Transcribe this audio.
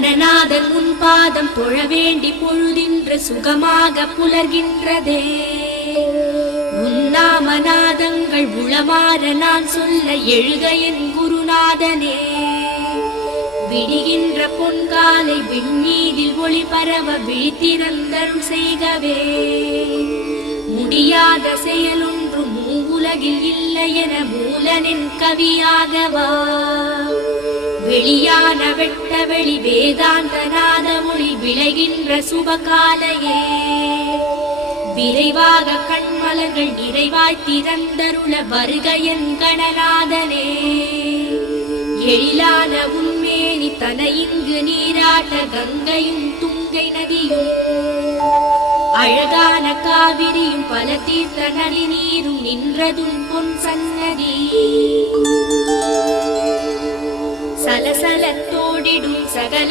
கணநாதன் உன் பாதம் தொழ வேண்டி பொழுதின்று சுகமாக புலர்கின்றதே. உன்னாமநாதங்கள் உளமாற நான் சொல்ல எழுக என் குருநாதனே. விடுகின்ற பொன்காலை விண்ணீதில் ஒளி பரவ விழித்திறந்தருள் செய்கவே. முடியாத செயலொன்று மூவுலகில் இல்லை என மூலனின் கவியாகவா. வெளியான வெட்ட வெளி வேதாந்த நாத மொழி விளைகின்ற சுபகாலையே. விரைவாக கண்மலர்கள் நிறைவாய் திறந்தருள வருக என் கணநாதனே. எழிலான உண்மேனி தன இங்கு நீராட்ட கங்கையும் துங்கை நதியும் அழகான காவிரியும் பல தீர்த்த நதி நீரும் நின்றதும் பொன் சன்னதி. சலசலத்தோடிடும் சகல